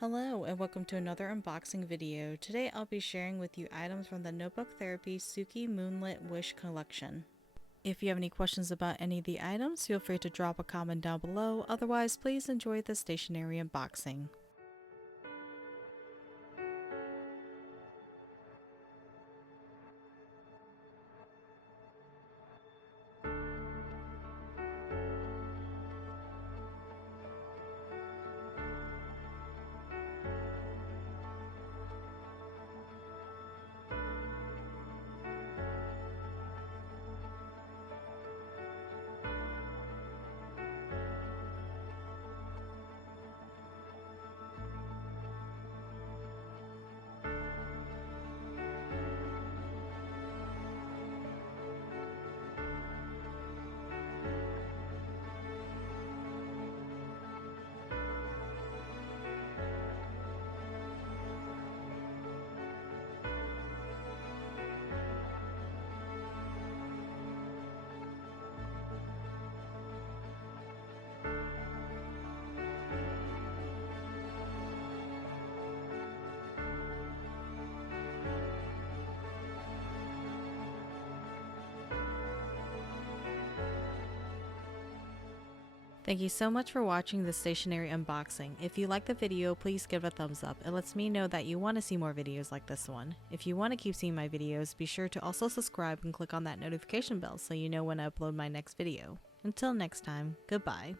Hello and welcome to another unboxing video. Today I'll be sharing with you items from the Notebook Therapy Tsuki Moonlit Wish collection. If you have any questions about any of the items, feel free to drop a comment down below. Otherwise, please enjoy the stationery unboxing. Thank you so much for watching the stationery unboxing. If you like the video, please give a thumbs up. It lets me know that you want to see more videos like this one. If you want to keep seeing my videos, be sure to also subscribe and click on that notification bell so you know when I upload my next video. Until next time, goodbye.